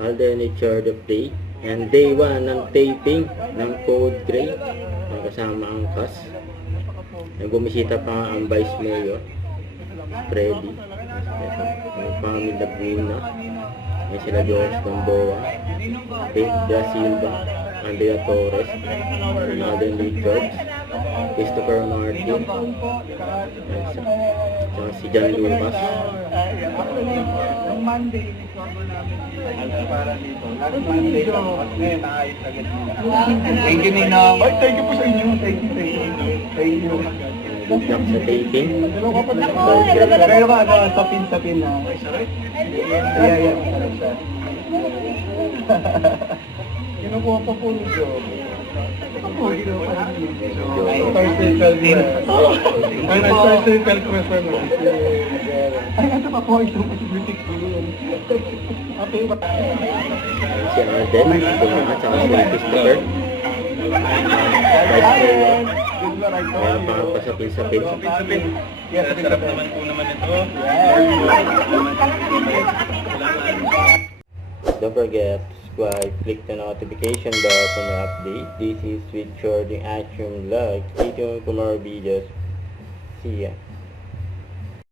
alternate short of day. And day 1 ng taping ng Code Gray. Kasama ang cast. Bumisita pa ang Vice Mayor, Freddy. Ang family Laguna. May sila George Gamboa, Dave Da Silva, Andrea Torres, Alden Richards, Christopher Martin, at si John Lucas. Yung Monday, cover namin para dito. Last Monday lang, ngayon naayos agad nila. Thank you, Ninong. Ay, thank you po sa inyo. Thank you. Thank you. Good luck sa taping. Pero ba, sapin na. Yeah. Kinukuha pa po ni Joe. Circle question mo. Ay, ito pa po ito. Boutique ko yun. Si Alden, at saka si Christopher. Vice Mayor. Meron pa ang pasapin-sapin. Sarap naman po naman ito. Don't forget to subscribe, click the notification bell for my update. This is with Shorting Action Vlog. Stay tuned for more videos. See ya.